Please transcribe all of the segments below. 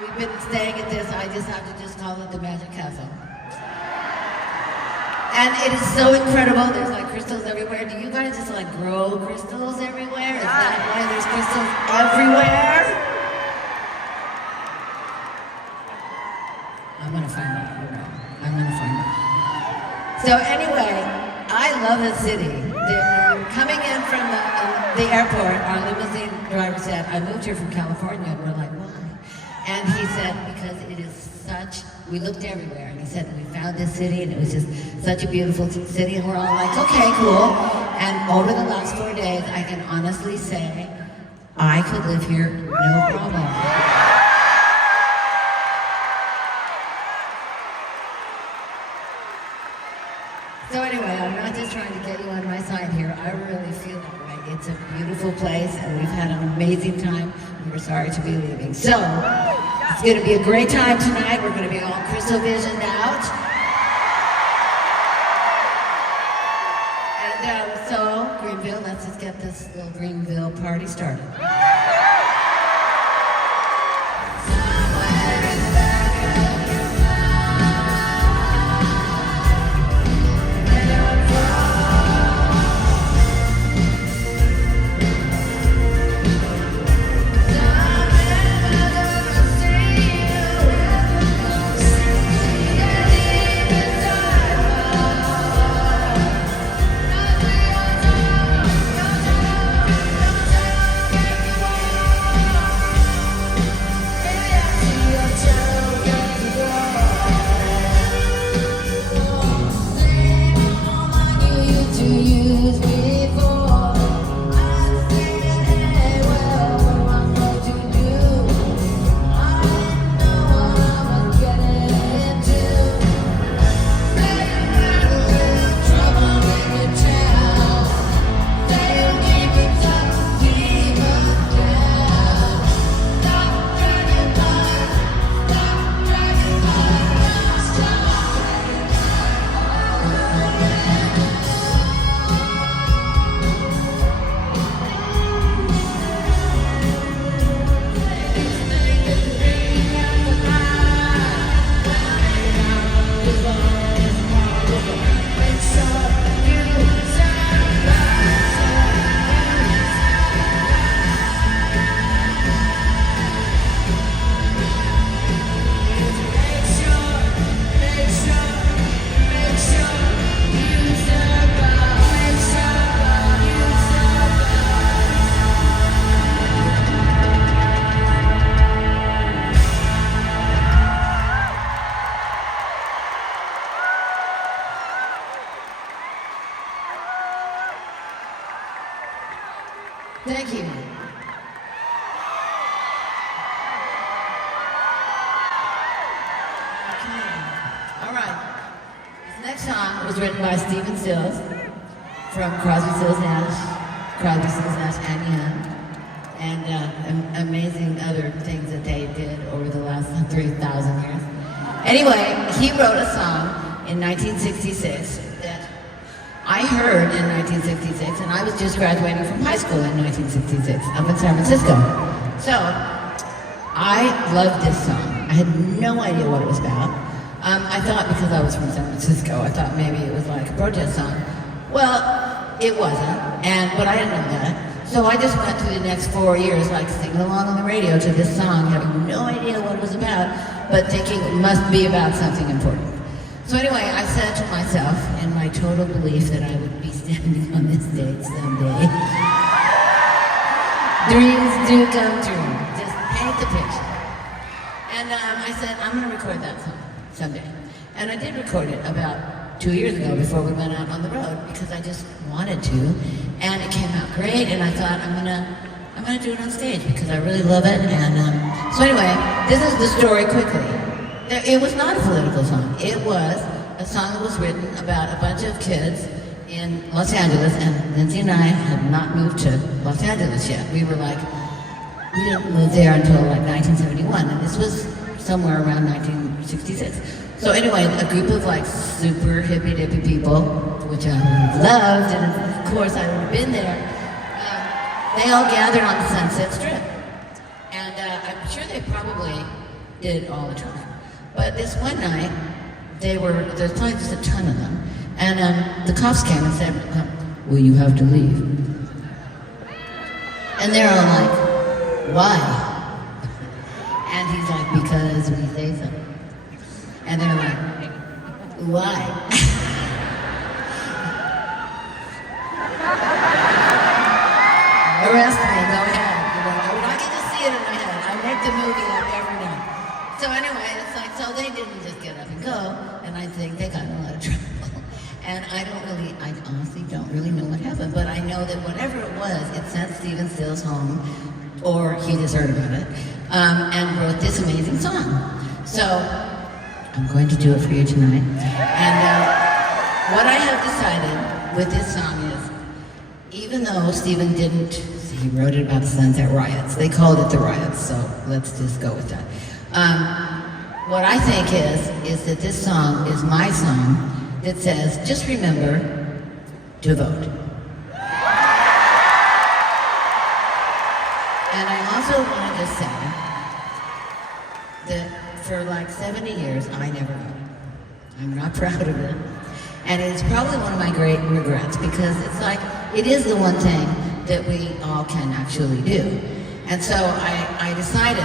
we've been staying at this, I just have to just call it the Magic Castle. And it is so incredible. There's like crystals everywhere. Do you guys just like grow crystals everywhere? Is that why there's crystals everywhere? I'm gonna find out. I'm gonna find out. So anyway, I love the city. Coming in from the airport, our limousine driver said, I moved here from California. And we're like, why? And he said, because it is such, we looked everywhere. And he said, we found this city and it was just such a beautiful city. And we're all like, okay, cool. And over the last 4 days, I can honestly say, I could live here, no problem. So anyway, I'm not just trying to get you on my side here. I really feel that way. It's a beautiful place, and we've had an amazing time. We're sorry to be leaving. So, it's going to be a great time tonight. We're going to be all crystal visioned out. And so, Greenville, let's just get this little Greenville party started. Thank you. Okay. All right. This next song was written by Stevie from Crosby, Stills, Nash and Young, and amazing other things that they did over the last 3,000 years. Anyway, he wrote a song in 1966 that I heard in 1966, and I was just graduating from high school in 1966 up in San Francisco. So, I loved this song. I had no idea what it was about. I thought because I was from San Francisco, I thought maybe it was like a protest song. Well, it wasn't, but I didn't know that. So I just went through the next 4 years like singing along on the radio to this song, having no idea what it was about, but thinking it must be about something important. So anyway, I said to myself, in my total belief that I would be standing on this stage someday, dreams do come true. Just paint the picture. And I said, I'm going to record that song someday. And I did record it about 2 years ago before we went out on the road because I just wanted to. And it came out great, and I thought I'm gonna do it on stage because I really love it. And so anyway, this is the story quickly. It was not a political song. It was a song that was written about a bunch of kids in Los Angeles, and Lindsay and I had not moved to Los Angeles yet. We didn't move there until like 1971, and this was somewhere around 1966. So anyway, a group of like super hippy-dippy people, which I loved, and of course I would have been there, they all gathered on the Sunset Strip. And I'm sure they probably did it all the time. But this one night, there's probably just a ton of them, and the cops came and said, well, you have to leave. And they're all like, why? And he's like, because we say so. And they're like, why? Arrest me, go ahead. You know, I can just see it in my head. I make the movie up every night. So anyway, it's like, so they didn't just get up and go, and I think they got in a lot of trouble. And I honestly don't really know what happened, but I know that whatever it was, it sent Stephen Stills home, or he just heard about it, and wrote this amazing song. So I'm going to do it for you tonight. And what I have decided with this song is, even though Stephen didn't, he wrote it about the Sunset Riots. They called it the riots, so let's just go with that. What I think is that this song is my song that says, just remember to vote. And I also wanted to say that for like 70 years, I never voted. I'm not proud of it. And it's probably one of my great regrets, because it's like, it is the one thing that we all can actually do. And so I decided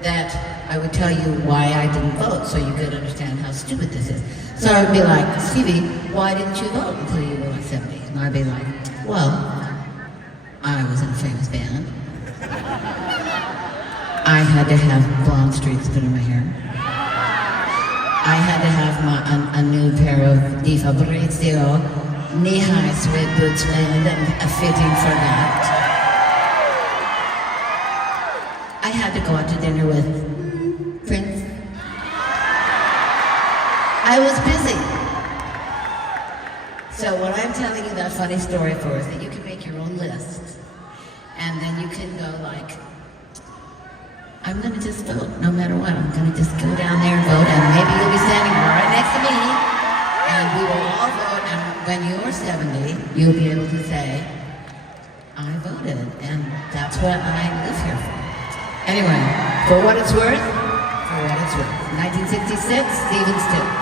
that I would tell you why I didn't vote, so you could understand how stupid this is. So I would be like, Stevie, why didn't you vote until you were like 70? And I'd be like, well, I was in a famous band. I had to have blonde streaks put in my hair. I had to have a new pair of Di Fabrizio knee-high suede boots made and a fitting for that. I had to go out to dinner with Prince. I was busy. So what I'm telling you that funny story for is that you can make your own list, and then you can go like, I'm going to just vote no matter what. I'm going to just go down there and vote, and maybe you'll be standing right next to me, and we will all vote, and when you're 70, you'll be able to say, I voted, and that's what I live here for. Anyway, for what it's worth, 1966, Stephen Stills.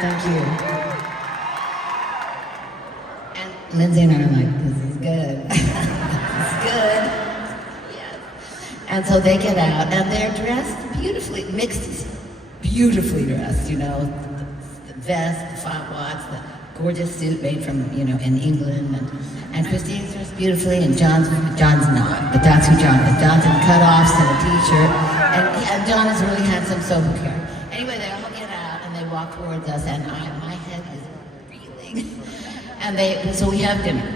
Thank you. And Lindsay and I are like, this is good. It's good. Yes. And so they get out, and they're dressed beautifully, mixed, beautifully dressed, you know, the vest, the fat watch, the gorgeous suit made from, you know, in England. And Christine's dressed beautifully, and John's not, but that's who John is. John's in cutoffs and a t-shirt, and John has really handsome silver hair. Anyway, they all get out, and they walk towards us, and my head is reeling. And so we have dinner.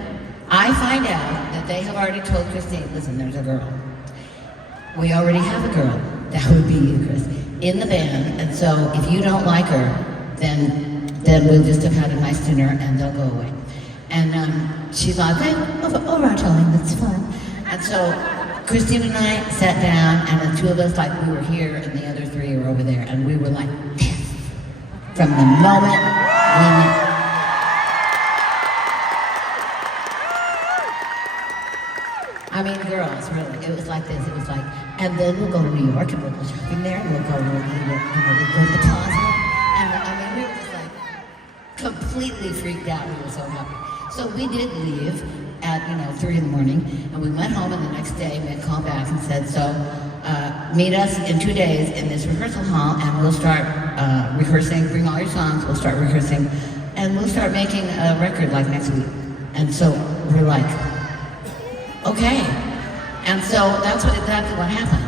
I find out that they have already told Christine, listen, there's a girl. We already have a girl. That would be you, Chris, in the band. And so if you don't like her, then we'll just have had a nice dinner and they'll go away. And she's like, okay, all right, darling, that's fine. And so Christine and I sat down, and the two of us, like, we were here, and the other three were over there, and we were like this from the moment we met. I mean, girls, really, it was like this. It was like, and then we'll go to New York, and we'll go shopping there, and we'll go to the plaza, and I mean, we were just like completely freaked out. We were so happy. So we did leave at 3 in the morning, and we went home. And the next day, Mick called back and said, "So meet us in 2 days in this rehearsal hall, and we'll start rehearsing. Bring all your songs. We'll start rehearsing, and we'll start making a record like next week." And so we're like, okay. And so that's exactly what happened.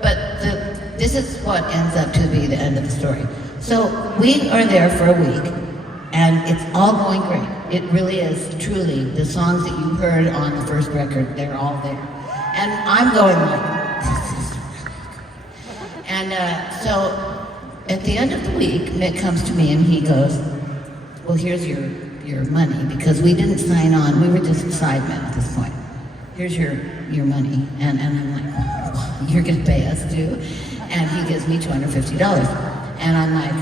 But this is what ends up to be the end of the story. So we are there for a week, and it's all going great. It really is, truly, the songs that you heard on the first record, they're all there. And I'm going like, this is really good. And so at the end of the week, Mick comes to me and he goes, well, here's your money, because we didn't sign on, we were just sidemen at this point. Here's your money. And I'm like, well, you're gonna pay us too? And he gives me $250. And I'm like,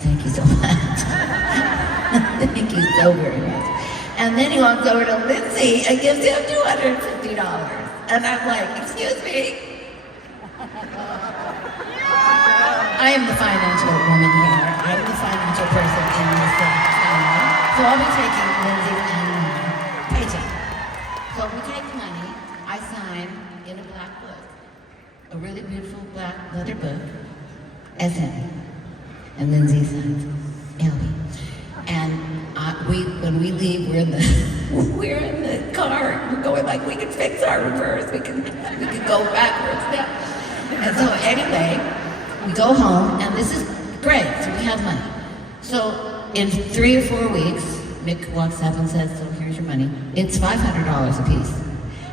thank you so much. Thank you so very much. And then he walks over to Lindsay and gives him $250. And I'm like, excuse me? I am the financial woman here. I'm the financial person in this family. So I'll be taking Lindsay's and paycheck. So we take the money, I sign in a black book, a really beautiful black leather book, SN. And Lindsay signs, Ellie. And when we leave, we're in the car. We're going like, we can fix our reverse. We can go backwards now. And so anyway, we go home, and this is great. So we have money. So in 3 or 4 weeks, Mick walks up and says, so here's your money. It's $500 a piece.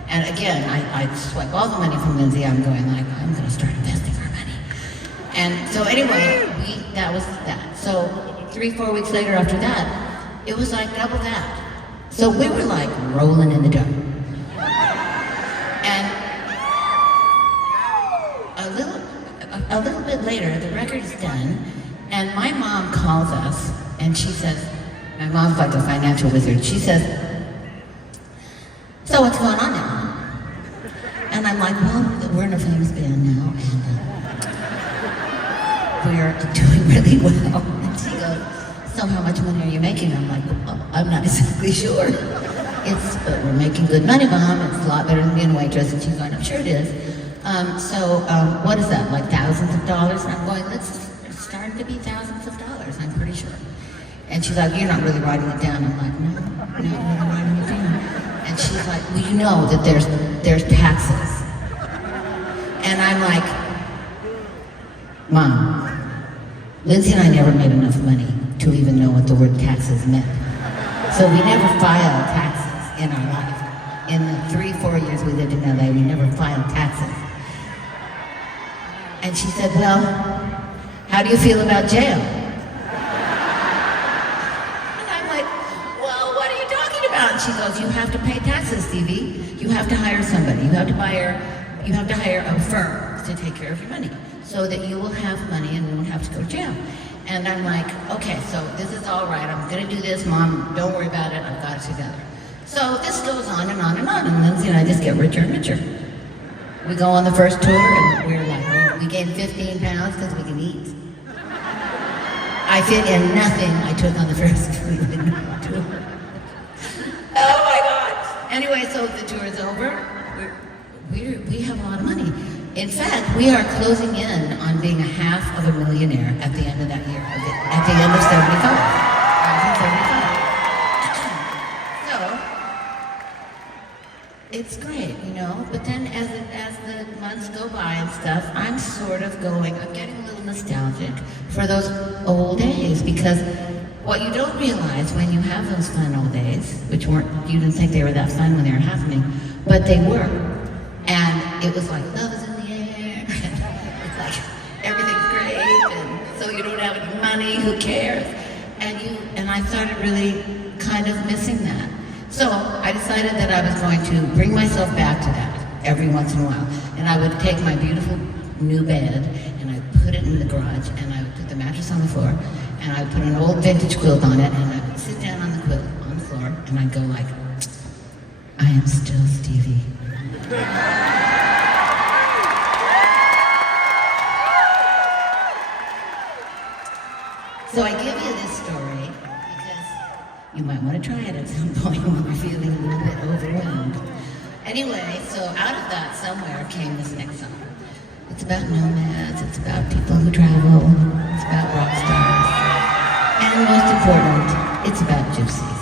And again, I swipe all the money from Lindsay. I'm going like, I'm going to start investing our money. And so anyway, that was that. So 3-4 weeks later after that, it was like double that. So we were like rolling in the dough. And a little bit later, the record is done, and my mom calls us, and she says, my mom's like a financial wizard. She says, so what's going on now? And I'm like, well, we're in a famous band now, and we're doing really well. And she goes, so how much money are you making? I'm like, well, I'm not exactly sure. But we're making good money, Mom. It's a lot better than being a waitress. And she's going, I'm sure it is. What is that, like thousands of dollars? And I'm going, it's starting to be thousands of dollars, I'm pretty sure. And she's like, you're not really writing it down. I'm like, no, I'm not really writing it down. And she's like, well, you know that there's taxes. And I'm like, Mom, Lindsay and I never made enough money to even know what the word taxes meant. So we never filed taxes in our life. In the 3-4 years we lived in LA, we never filed taxes. And she said, well, how do you feel about jail? And I'm like, well, what are you talking about? And she goes, you have to pay taxes, Stevie. You have to hire somebody. You have to hire a firm to take care of your money so that you will have money and you won't have to go to jail. And I'm like, okay, so this is all right. I'm gonna do this, Mom. Don't worry about it. I've got it together. So this goes on and on and on, and Lindsay and I just get richer and richer. We go on the first tour, and we're like, we gained 15 pounds because we can eat. I fit in nothing I took on the first Greenville tour. Oh my God! Anyway, so the tour is over. We have a lot of money. In fact, we are closing in on being a half of a millionaire at the end of that year, at the end of 75. 1975. So, it's great, you know, but then as the months go by and stuff, I'm sort of I'm getting a little nostalgic for those old days, because what you don't realize when you have those fun old days, which you didn't think they were that fun when they were happening, but they were. And it was like, love is in the air. It's like, everything's great, and so you don't have any money, who cares? And I started really kind of missing that. So I decided that I was going to bring myself back to that every once in a while. And I would take my beautiful new bed, and I'd put it in the garage, and I would put the mattress on the floor, and I'd put an old vintage quilt on it, and I would sit down on the quilt on the floor, and I'd go like, I am still Stevie. So I give you this story because you might want to try it at some point when you're feeling a little bit overwhelmed. Anyway, so out of that somewhere came this next song. It's about nomads, it's about people who travel, it's about rock stars, and most important, it's about gypsies.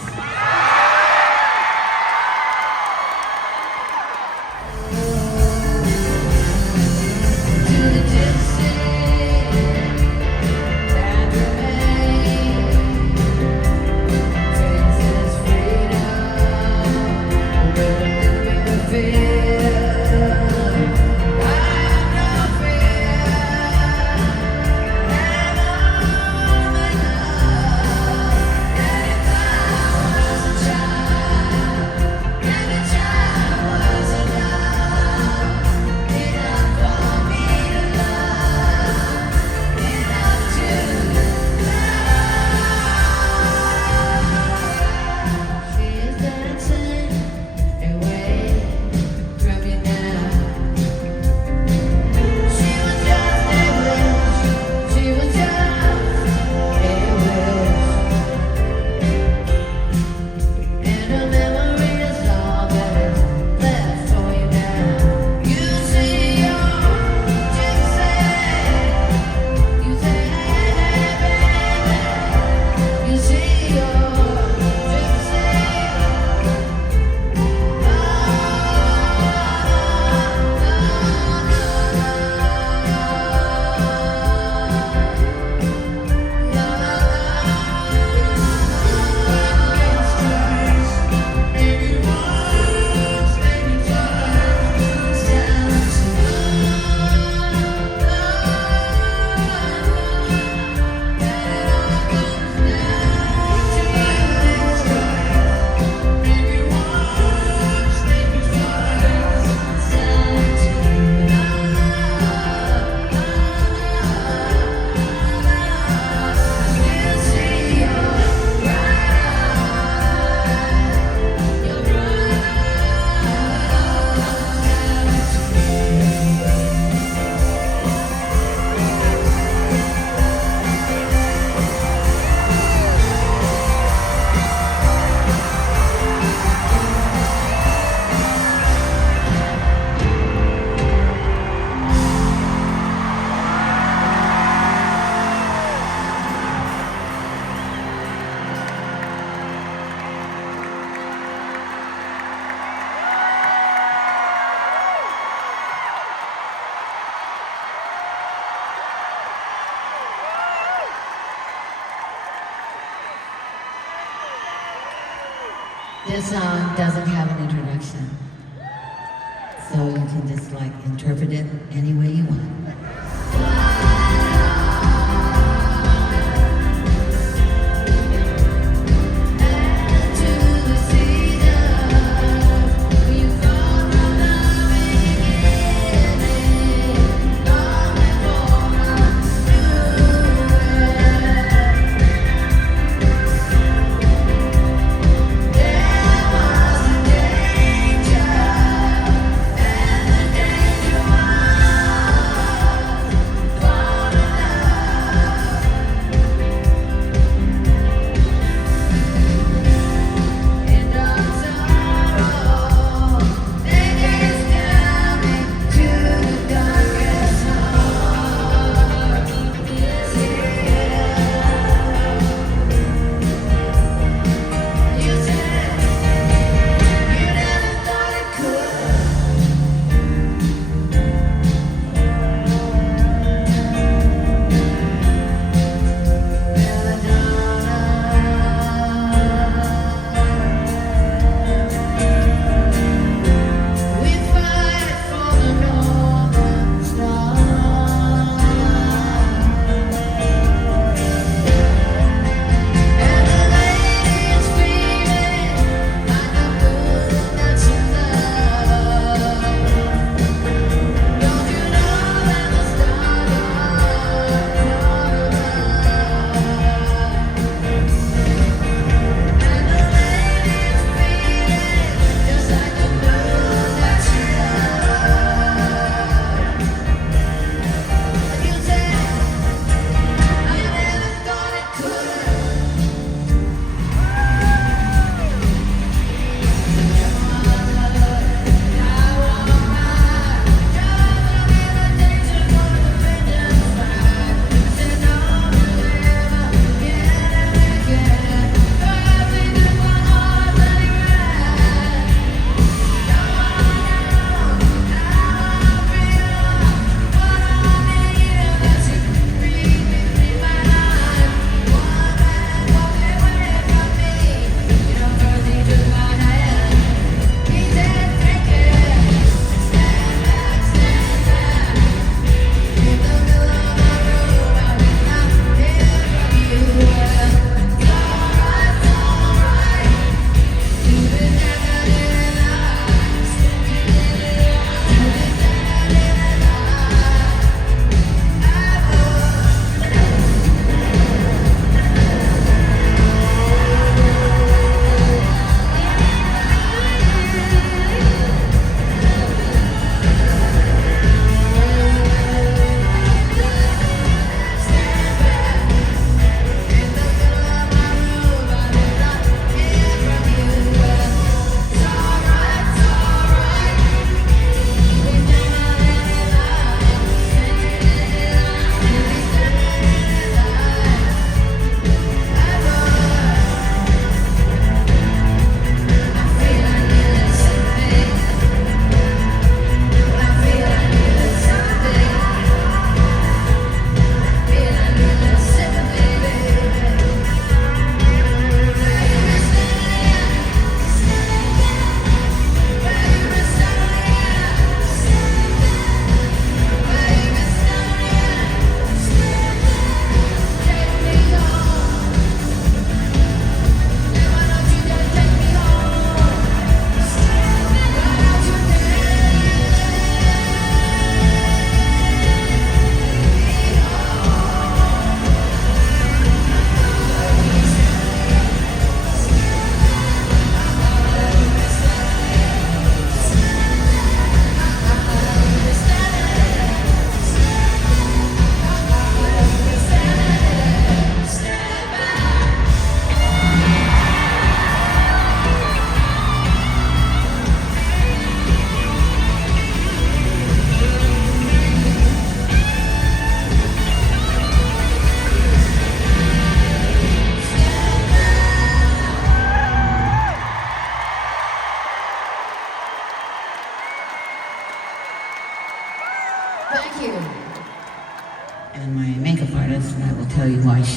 This song doesn't have an introduction, so you can just like interpret it any way you want.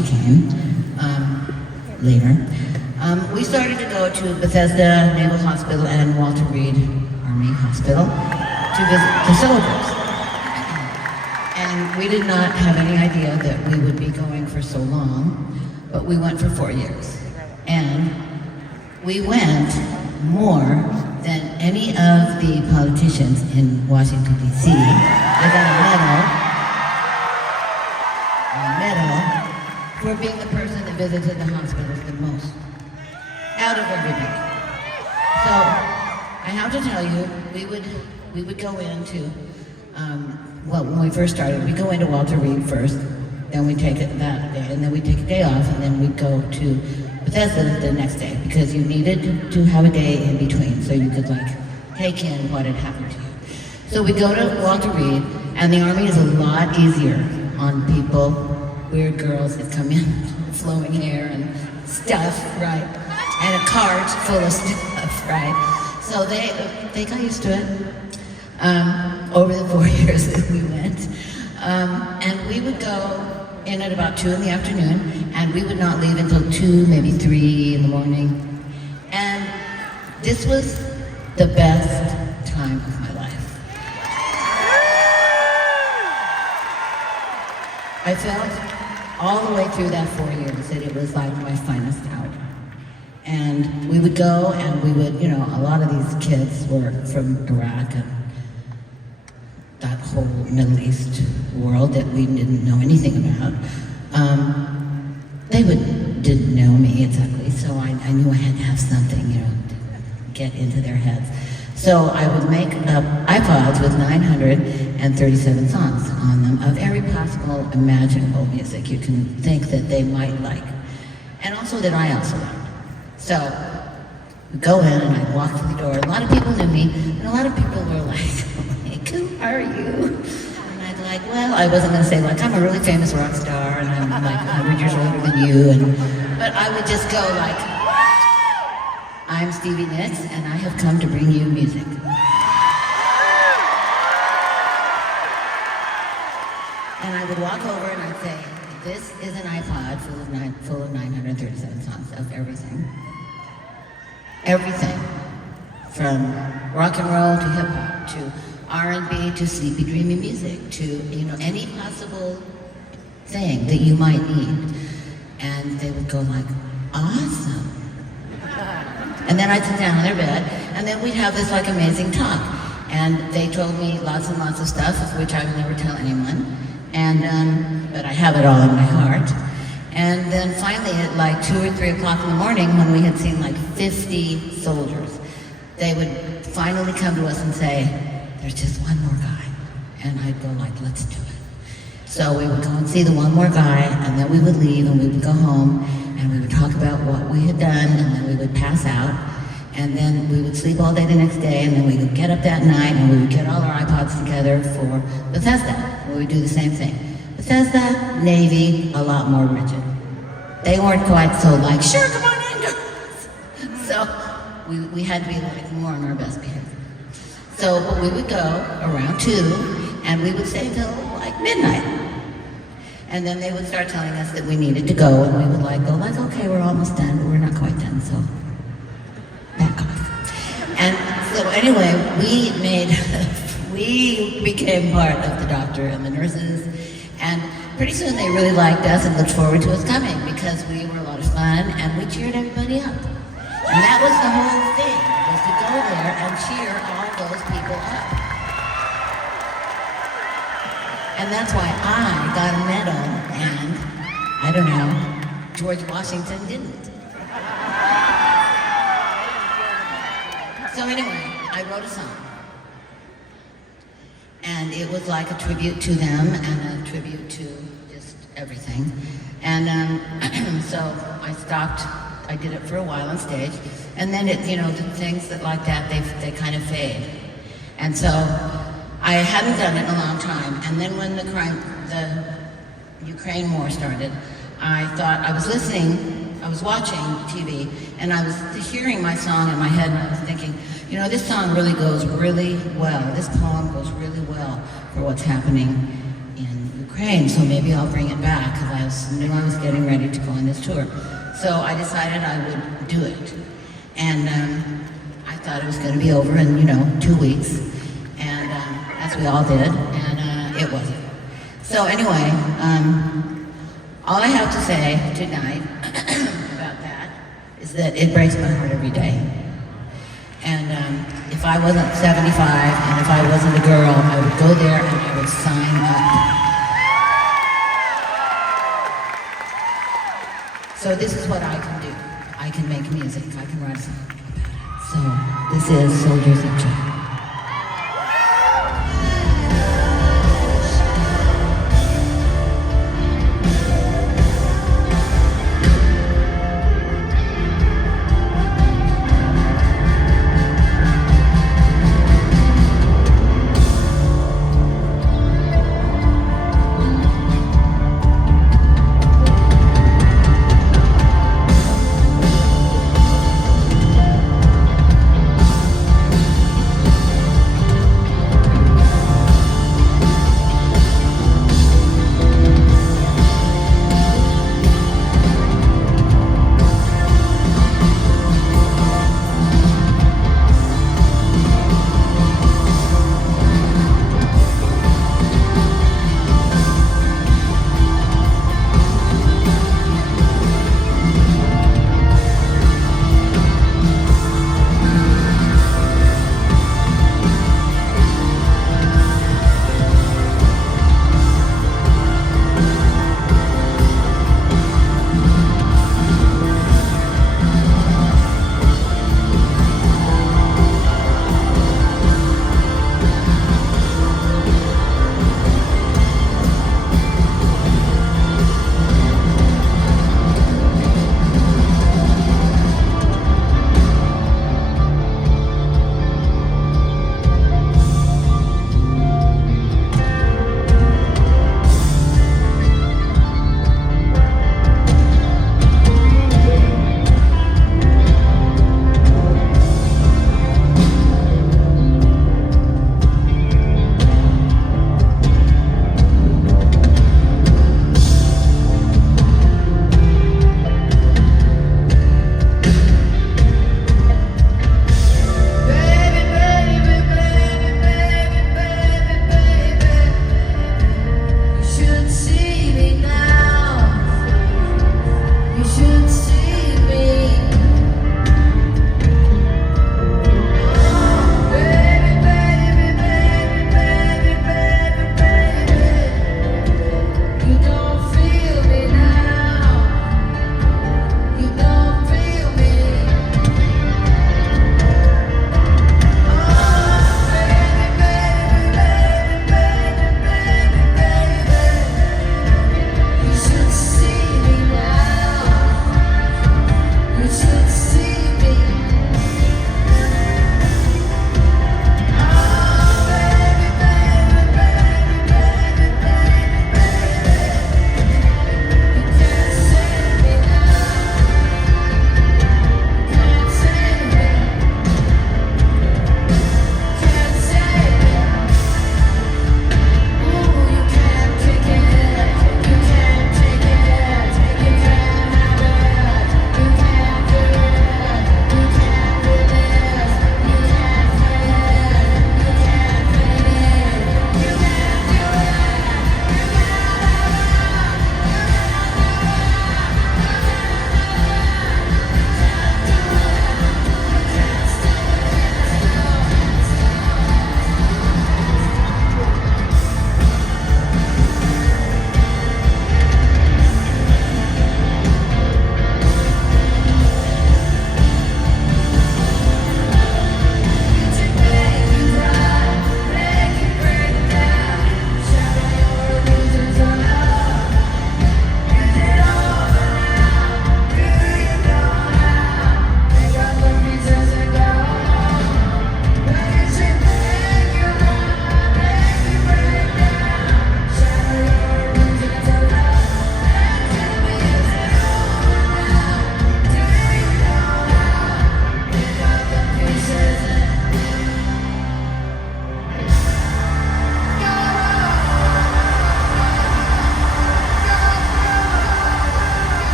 she came later. We started to go to Bethesda Naval Hospital and Walter Reed Army Hospital to visit the soldiers. And we did not have any idea that we would be going for so long, but we went for 4 years. And we went more than any of the politicians in Washington, D.C. I got a medal for being the person that visited the hospitals the most out of everybody. So I have to tell you, we would go into, well, when we first started, we'd go into Walter Reed first, then we'd take it that day, and then we'd take a day off, and then we'd go to Bethesda the next day, because you needed to have a day in between so you could take in what had happened to you. So we go to Walter Reed, and the Army is a lot easier on people, weird girls that come in, flowing hair and stuff, right? And a cart full of stuff, right? So they got used to it over the 4 years that we went. And we would go in at about 2 in the afternoon, and we would not leave until 2, maybe 3 in the morning. And this was the best time of my life. I felt all the way through that 4 years that it was like my finest hour. And we would go and we would, a lot of these kids were from Iraq and that whole Middle East world that we didn't know anything about. They didn't know me exactly, so I knew I had to have something, to get into their heads. So I would make up iPods with 937 songs on them of every possible imaginable music you can think that they might like, and also that I also liked. So we'd go in and I'd walk through the door. A lot of people knew me, and a lot of people were like, who are you? And I'd like, well, I wasn't going to say I'm a really famous rock star and I'm 100 years older than you, but I would just go I'm Stevie Nicks and I have come to bring you music. And I would walk over and I'd say, this is an iPod full of 937 songs of everything. Everything. From rock and roll to hip hop to R&B to sleepy, dreamy music to, any possible thing that you might need. And they would go awesome. And then I'd sit down on their bed, and then we'd have this amazing talk. And they told me lots and lots of stuff, of which I would never tell anyone. And, but I have it all in my heart. And then finally at 2 or 3 o'clock in the morning, when we had seen 50 soldiers, they would finally come to us and say, there's just one more guy. And I'd go let's do it. So we would go and see the one more guy, and then we would leave and we would go home and we would talk about what we had done, and then we would pass out, and then we would sleep all day the next day, and then we would get up that night and we would get all our iPods together for Bethesda. We would do the same thing. Bethesda, Navy, a lot more rigid. They weren't quite so sure, come on in, girls. So we had to be more on our best behavior. So we would go around 2, and we would stay till midnight. And then they would start telling us that we needed to go, and we would go okay, we're almost done, but we're not quite done, so back off. And so anyway, we became part of the doctor and the nurses, and pretty soon they really liked us and looked forward to us coming because we were a lot of fun and we cheered everybody up. And that was the whole thing, was to go there and cheer all those people up. And that's why I got a medal and, I don't know, George Washington didn't. So anyway, I wrote a song. And it was a tribute to them and a tribute to just everything. And so I stopped. I did it for a while on stage. And then the things that they kind of fade. And so I hadn't done it in a long time. And then when the Ukraine war started, I thought, I was watching TV, and I was hearing my song in my head, and I was thinking, this song really goes really well. This poem goes really well for what's happening in Ukraine, so maybe I'll bring it back because knew I was getting ready to go on this tour. So I decided I would do it. And I thought it was going to be over in, 2 weeks. And as we all did, and it wasn't. So anyway, all I have to say tonight about that is that it breaks my heart every day. And if I wasn't 75 and if I wasn't a girl, I would go there and I would sign up. So this is what I can do. I can make music. I can write a song about it. So this is Soldiers of Joy.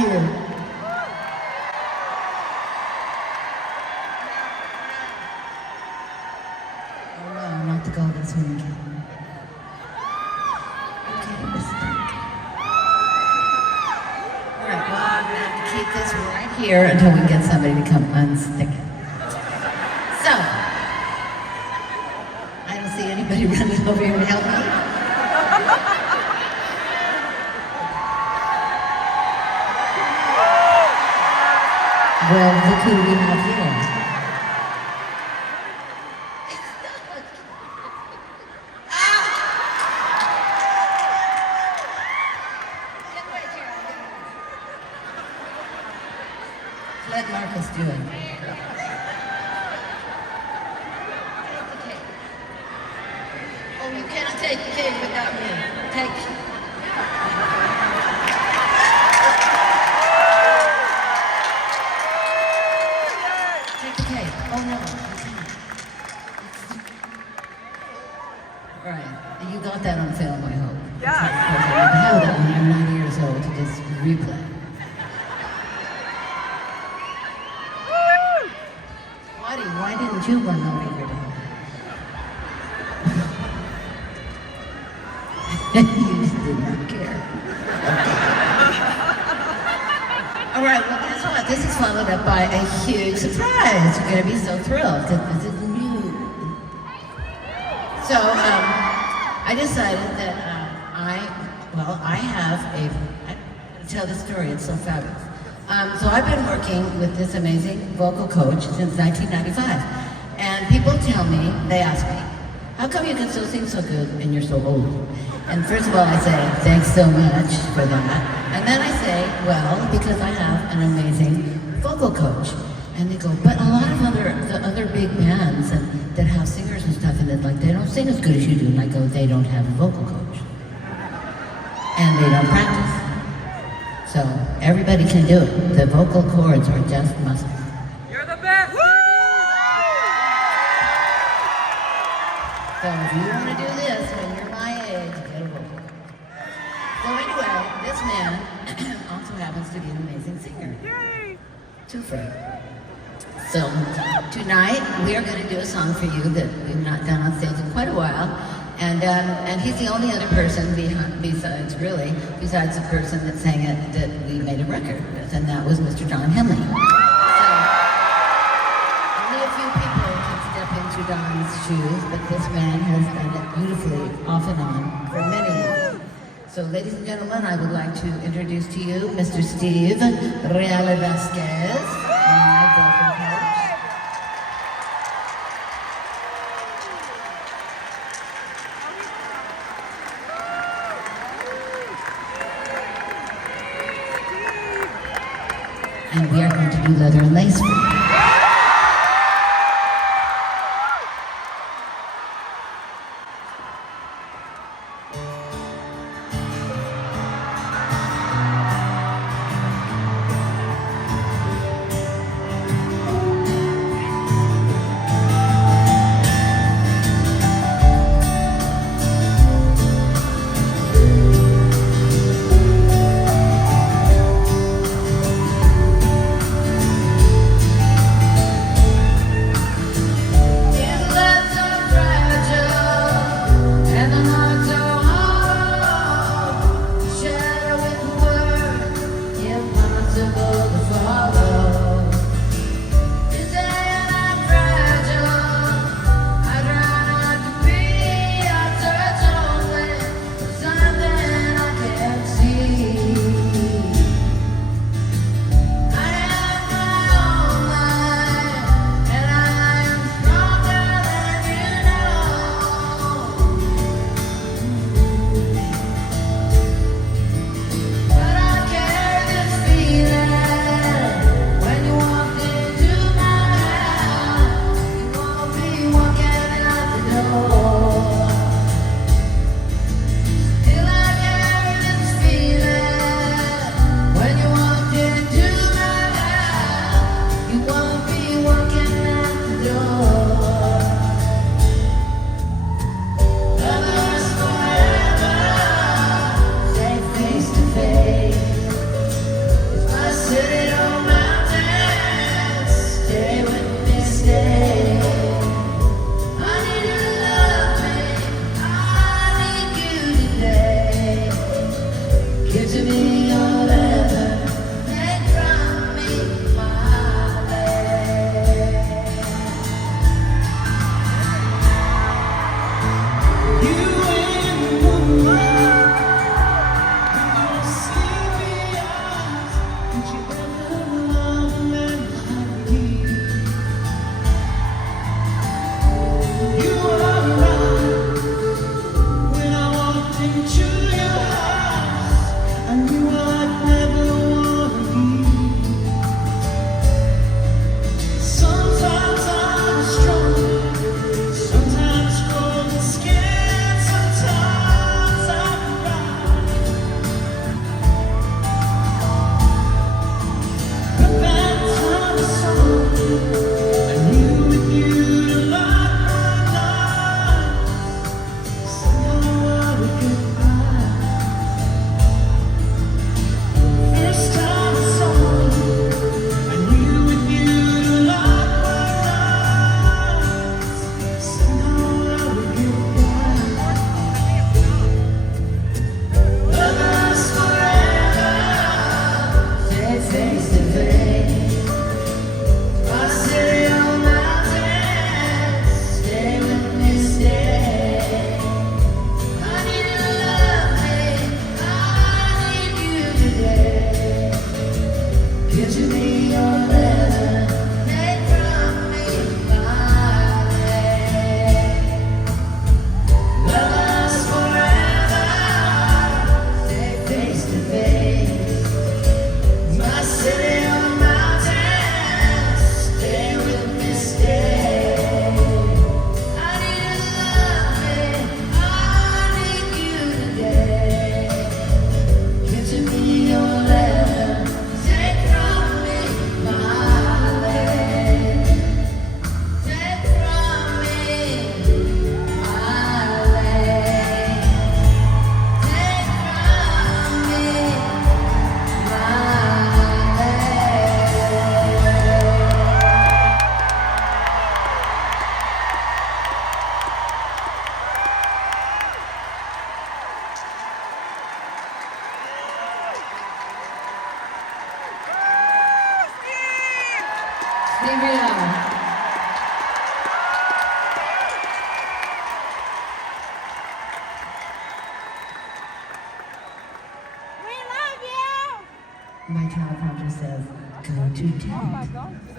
you. Oh no, not the golden swimming cap. Okay, all right, well, I'm gonna have to keep this right here until we get somebody to come unstick it. So, I don't see anybody running over here to help me. Well, look who we have here. Let Marcus do it. Oh, you cannot take the cake without me. Take it. Take the cake. Oh no, you can't. All right, you got that on film, I hope. Yeah. I have that when I'm 9 years old to just replay. Why didn't you run over here to help? You just did not care. Okay. All right, well, guess what? This is followed up by a huge surprise. You're going to be so thrilled that this is new. So, I decided that I tell the story, it's so fabulous. So I've been working with this amazing vocal coach since 1995. And people tell me, they ask me, how come you can still sing so good and you're so old? And first of all, I say, thanks so much for that. And then I say, well, because I have an amazing vocal coach. And they go, but a lot of the other big bands that have singers and stuff in it, like they don't sing as good as you do. And I go, they don't have a vocal coach. And they don't practice. So everybody can do it. The vocal cords are just muscles. You're the best! So if you want to do this when you're my age, get a vocal. So anyway, this man also happens to be an amazing singer. Yay! Twofer. So tonight we are going to do a song for you that we've not done on stage in quite a while. And he's the only other person besides the person that sang it that we made a record with, and that was Mr. Don Henley. So, only a few people can step into Don's shoes, but this man has done it beautifully, off and on, for many years. So, ladies and gentlemen, I would like to introduce to you Mr. Steve Reale Vasquez, my vocal coach. And we are going to do Leather and Lace for you. Greenville. My teleprompter says, go to tent. Oh my God.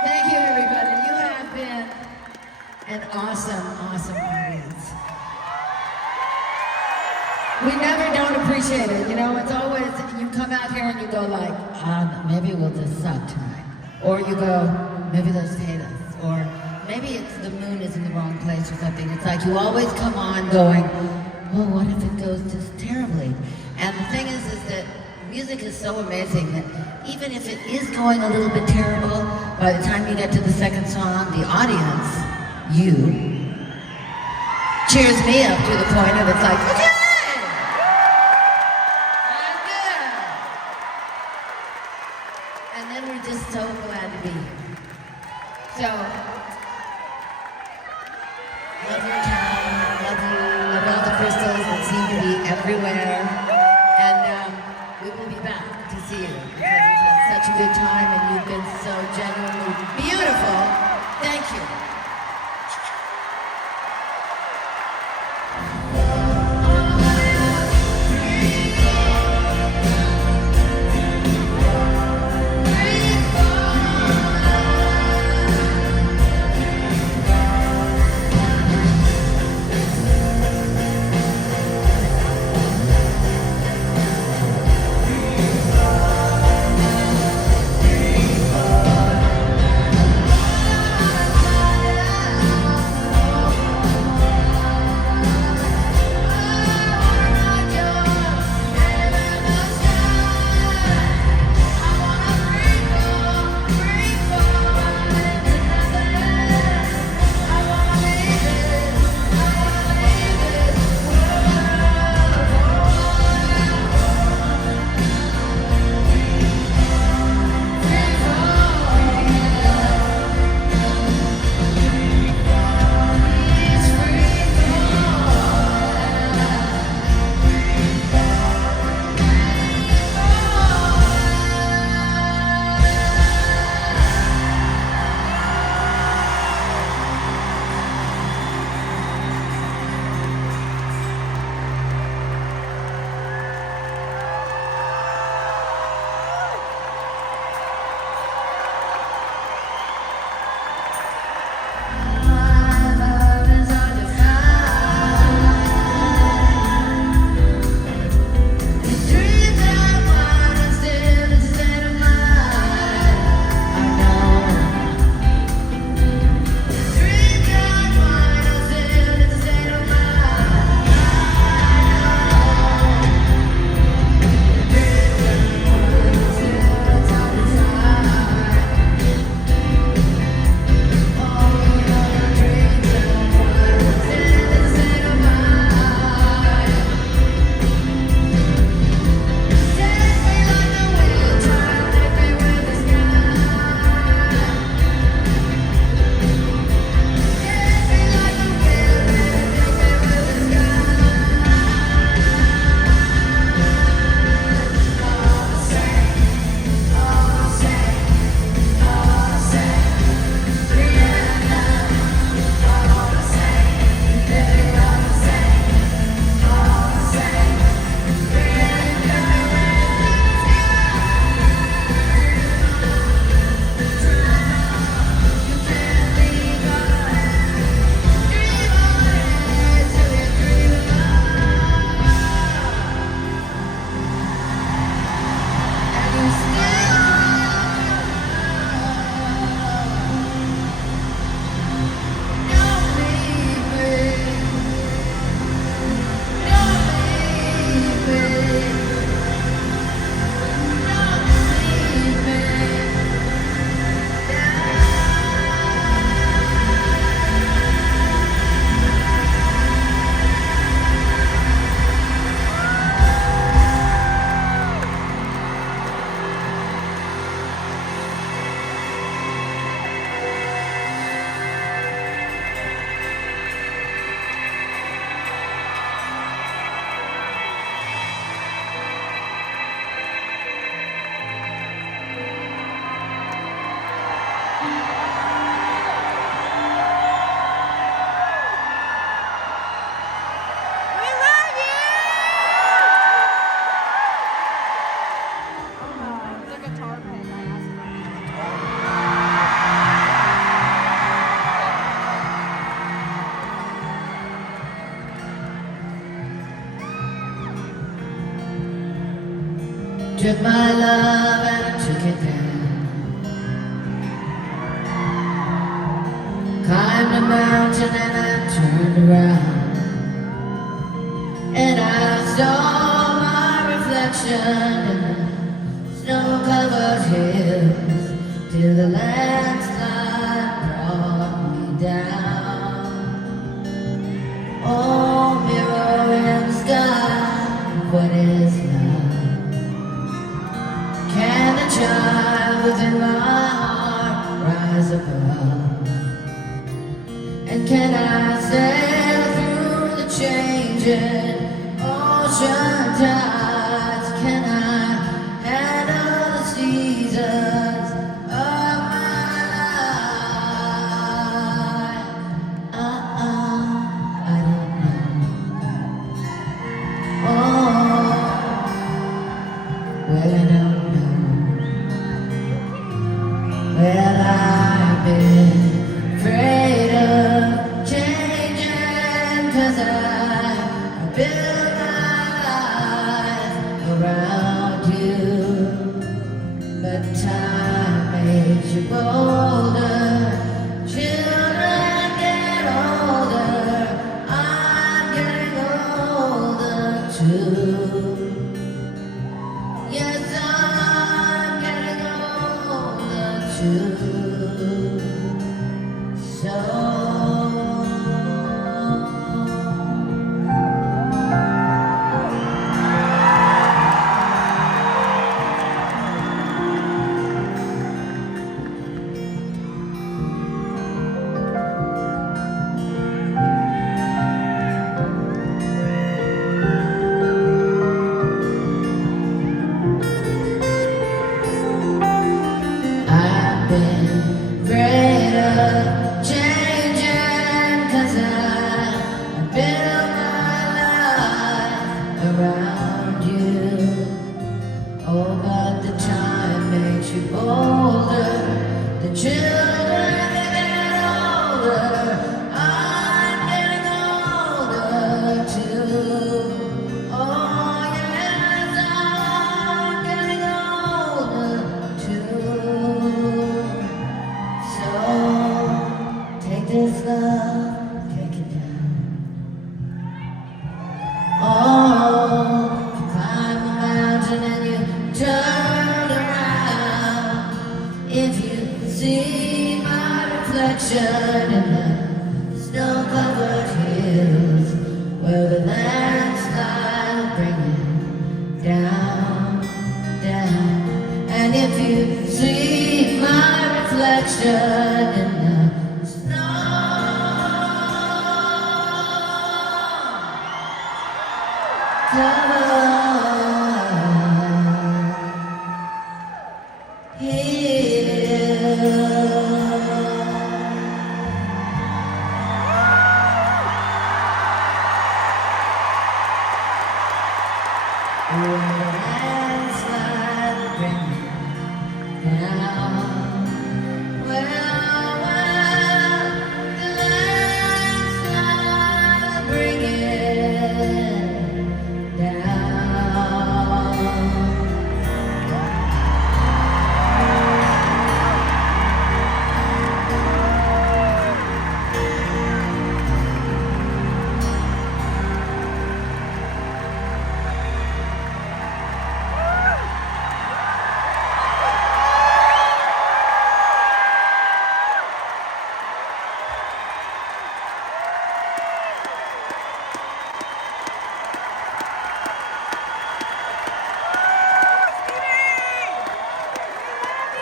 Thank you, everybody. You have been an awesome, awesome audience. We never don't appreciate it. You know, it's always, you come out here and you go like, maybe we'll just suck tonight. Or you go, maybe they'll just hate us. Or maybe it's the moon is in the wrong place or something. It's like you always come on going, well, what if it goes just terribly? And the thing is that music is so amazing that even if it is going a little bit terrible, by the time you get to the second song, the audience, you, cheers me up to the point of it's like, okay, I'm good. And then we're just so glad to be here. So, love your town, love all the crystals that seem to be everywhere. And we will be back to see you because we've had such a good time and you've been so genuinely beautiful. Thank you. took my love and I took it down. Climbed a mountain and I turned around, and I saw my reflection in the snow-covered hills, till the landslide brought me down. Oh, mirror in the sky, what is love? Can the child within my heart rise above? And can I sail through the changing ocean tides? Can I handle the seasons of my life? I don't know. Oh, well, I don't know. Well, I've been afraid of changing, 'cause I built my life around you. But time makes you bolder, children get older, I'm getting older too. Yes, I'm getting older too. So I've been afraid of changing, 'cause I built my life around you. Oh, but the time makes you older, the children they get older, I'm getting older too. Oh yes, I'm getting older too. So take this love, take it down. Oh, you climb a mountain and you turn around. If you see my reflection in the snow-covered hills, where the landslide will bring you down, down. And if you see my reflection in the snow-covered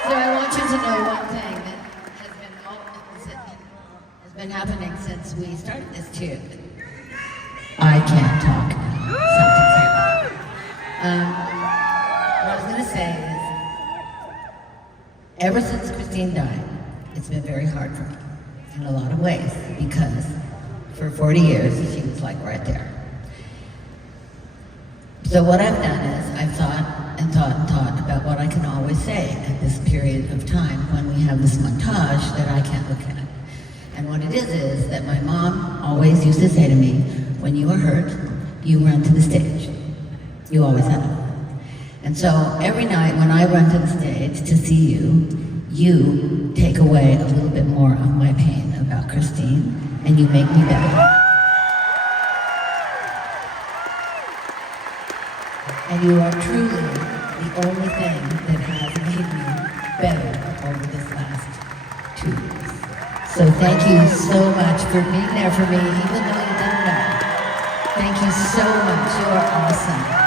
So I want you to know one thing that has been happening since we started this tune. I can't talk. What I was going to say is, ever since Christine died, it's been very hard for me in a lot of ways, because for 40 years she was like right there. So what I've done is I've thought and thought and thought about what I can always say at this period of time when we have this montage that I can't look at. And what it is that my mom always used to say to me, when you are hurt, you run to the stage. You always have. And so every night when I run to the stage to see you, you take away a little bit more of my pain about Christine, and you make me better. And you are truly the only thing that has made me better over this last 2 years. So thank you so much for being there for me, even though you didn't know. Thank you so much. You are awesome.